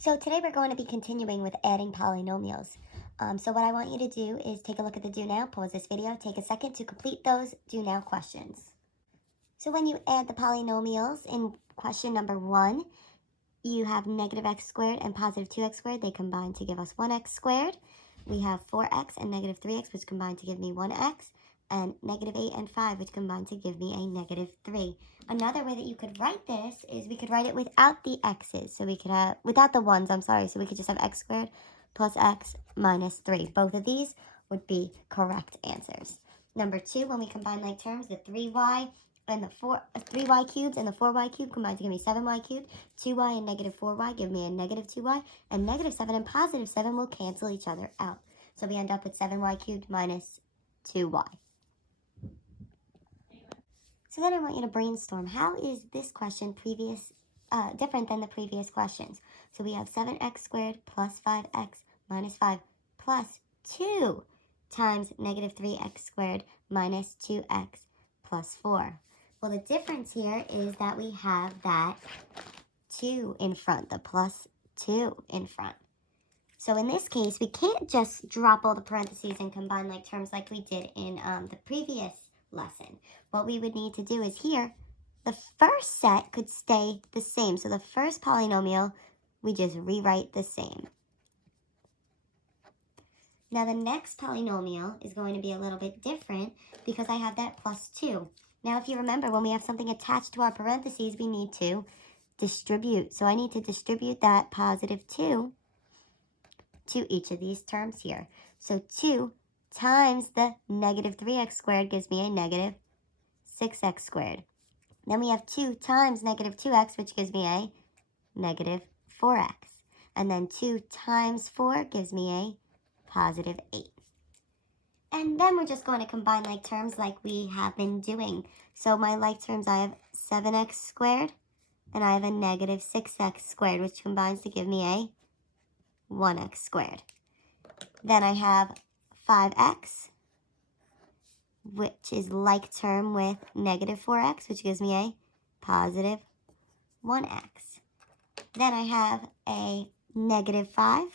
So today we're going to be continuing with adding polynomials. So what I want you to do is take a look at the do now, pause this video, take a second to complete those do now questions. So when you add the polynomials in question number 1, you have negative x squared and positive 2x squared. They combine to give us 1x squared. We have 4x and negative 3x, which combine to give me 1x, and negative 8 and 5, which combine to give me a negative 3. Another way that you could write this is we could write it without the x's. So we could have, without the 1's, I'm sorry. So we could just have x squared plus x minus 3. Both of these would be correct answers. Number 2, when we combine like terms, the 3y and the 3y cubed and the 4y cubed combine to give me 7y cubed. 2y and negative 4y give me a negative 2y. And negative 7 and positive 7 will cancel each other out. So we end up with 7y cubed minus 2y. So then I want you to brainstorm. How is this question different than the previous questions? So we have 7x squared plus 5x minus 5 plus 2 times negative 3x squared minus 2x plus 4. Well, the difference here is that we have that 2 in front, the plus 2 in front. So in this case, we can't just drop all the parentheses and combine like terms like we did in the previous lesson. What we would need to do is here, the first set could stay the same. So the first polynomial, we just rewrite the same. Now the next polynomial is going to be a little bit different because I have that plus 2. Now if you remember, when we have something attached to our parentheses, we need to distribute. So I need to distribute that positive 2 to each of these terms here. So 2 times the negative 3x squared gives me a negative 6x squared. Then we have 2 times negative 2x, which gives me a negative 4x. And then 2 times 4 gives me a positive 8. And then we're just going to combine like terms like we have been doing. So my like terms, I have 7x squared, and I have a negative 6x squared, which combines to give me a 1x squared. Then I have 5x, which is like term with negative 4x, which gives me a positive 1x. Then I have a negative 5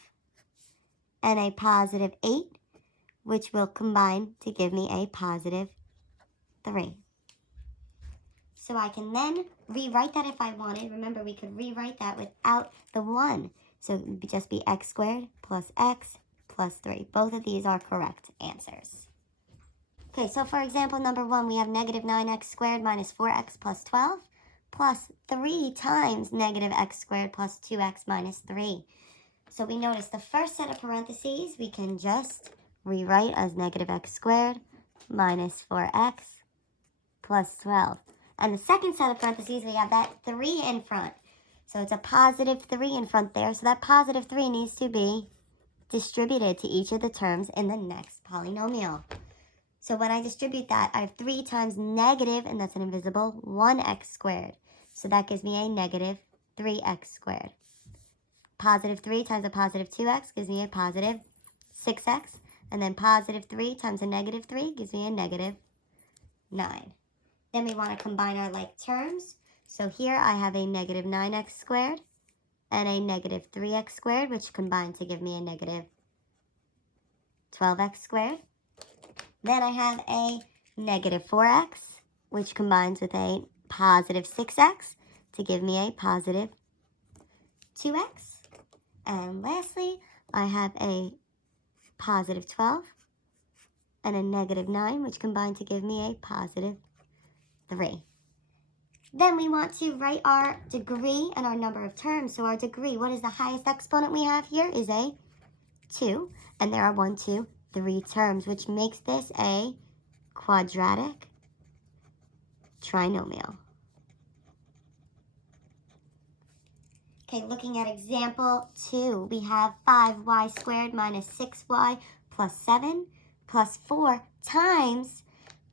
and a positive 8, which will combine to give me a positive 3. So I can then rewrite that if I wanted. Remember, we could rewrite that without the 1. So it would just be x squared plus x plus 3. Both of these are correct answers. Okay, so for example, number 1, we have negative 9x squared minus 4x plus 12 plus 3 times negative x squared plus 2x minus 3. So we notice the first set of parentheses we can just rewrite as negative x squared minus 4x plus 12. And the second set of parentheses, we have that 3 in front. So it's a positive 3 in front there. So that positive 3 needs to be distributed to each of the terms in the next polynomial. So when I distribute that, I have 3 times negative, and that's an invisible, 1x squared. So that gives me a negative 3x squared. Positive 3 times a positive 2x gives me a positive 6x. And then positive 3 times a negative 3 gives me a negative 9. Then we want to combine our like terms. So here I have a negative 9x squared and a negative 3x squared, which combine to give me a negative 12x squared. Then I have a negative 4x, which combines with a positive 6x to give me a positive 2x. And lastly, I have a positive 12 and a negative 9, which combine to give me a positive 3. Then we want to write our degree and our number of terms. So our degree, what is the highest exponent we have here, is a 2. And there are 1, 2, 3 terms, which makes this a quadratic trinomial. Okay, looking at example 2, we have 5y squared minus 6y plus 7 plus 4 times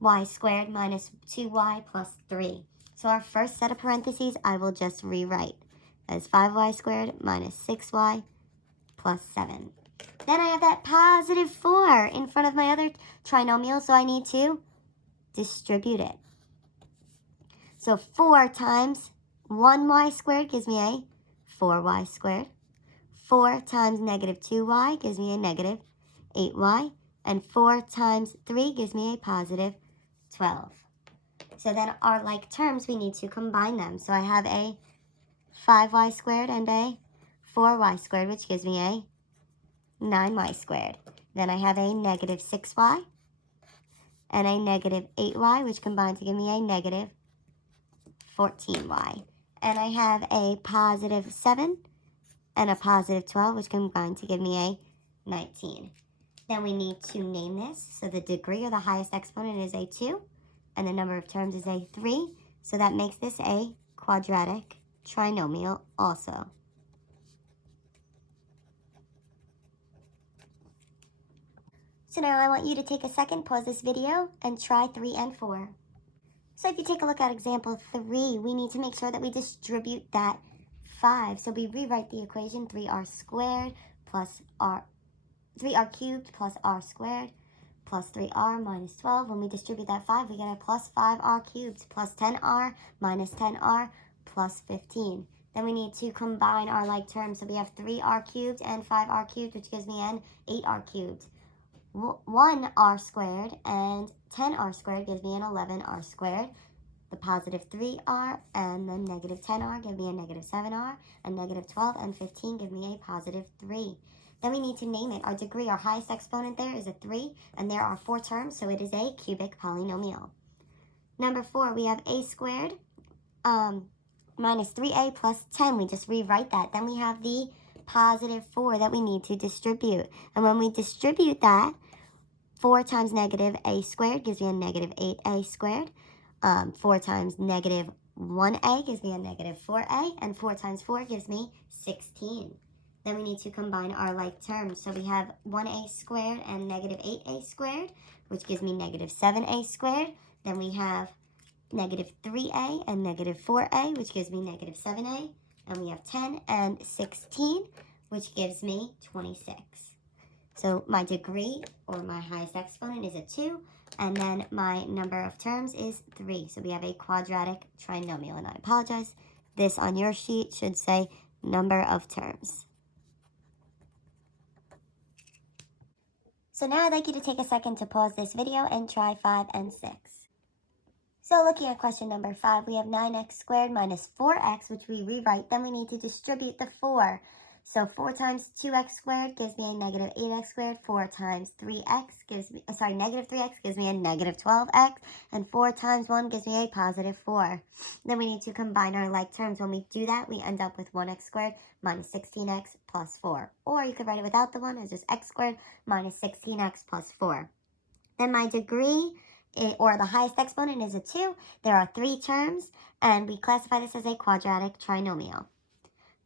y squared minus 2y plus 3. So our first set of parentheses, I will just rewrite as 5y squared minus 6y plus 7. Then I have that positive 4 in front of my other trinomial, so I need to distribute it. So 4 times 1y squared gives me a 4y squared 4 times negative 2y gives me a negative 8y. And 4 times 3 gives me a positive 12. So then our like terms, we need to combine them. So I have a 5y squared and a 4y squared, which gives me a 9y squared. Then I have a negative 6y and a negative 8y, which combine to give me a negative 14y. And I have a positive 7 and a positive 12, which combine to give me a 19. Then we need to name this. So the degree or the highest exponent is a 2, and the number of terms is a 3. So that makes this a quadratic trinomial also. So now I want you to take a second, pause this video, and try 3 and 4. So if you take a look at example 3, we need to make sure that we distribute that 5. So we rewrite the equation 3r squared plus 3r cubed plus r squared plus 3r minus 12. When we distribute that 5, we get a plus 5r cubed plus 10r minus 10r plus 15. Then we need to combine our like terms. So we have 3r cubed and 5r cubed, which gives me an 8r cubed. 1r squared and 10r squared gives me an 11r squared. The positive 3r and the negative 10r give me a negative 7r, and negative 12 and 15 give me a positive 3. Then we need to name it. Our degree, our highest exponent there is a 3, and there are 4 terms, so it is a cubic polynomial. Number 4, we have a squared minus 3a plus 10. We just rewrite that. Then we have the positive 4 that we need to distribute. And when we distribute that, 4 times negative a squared gives me a negative 8a squared. 4 times negative 1a gives me a negative 4a. And 4 times 4 gives me 16. Then we need to combine our like terms. So we have 1a squared and negative 8a squared, which gives me negative 7a squared. Then we have negative 3a and negative 4a, which gives me negative 7a. And we have 10 and 16, which gives me 26. So my degree, or my highest exponent, is a 2. And then my number of terms is 3. So we have a quadratic trinomial. And I apologize, this on your sheet should say number of terms. So now I'd like you to take a second to pause this video and try 5 and 6. So looking at question number 5, we have 9x squared minus 4x, which we rewrite. Then we need to distribute the 4. So 4 times 2x squared gives me a negative 8x squared. 4 times 3x gives me, negative 3x gives me a negative 12x. And 4 times 1 gives me a positive 4. Then we need to combine our like terms. When we do that, we end up with 1x squared minus 16x plus 4. Or you could write it without the 1 as just x squared minus 16x plus 4. Then my degree, or the highest exponent, is a 2. There are 3 terms, and we classify this as a quadratic trinomial.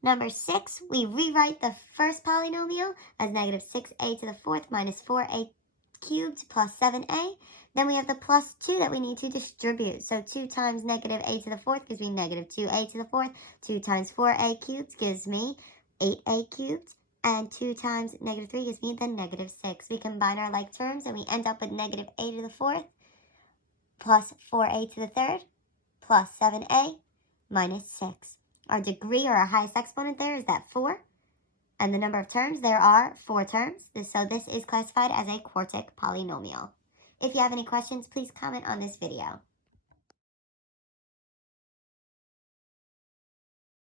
Number 6, we rewrite the first polynomial as negative 6a to the 4th minus 4a cubed plus 7a. Then we have the plus 2 that we need to distribute. So 2 times negative a to the 4th gives me negative 2a to the 4th. 2 times 4a cubed gives me 8a cubed. And 2 times negative 3 gives me the negative 6. We combine our like terms, and we end up with negative a to the 4th plus 4a to the 3rd plus 7a minus 6. Our degree, or our highest exponent there, is that 4. And the number of terms, there are 4 terms. So this is classified as a quartic polynomial. If you have any questions, please comment on this video.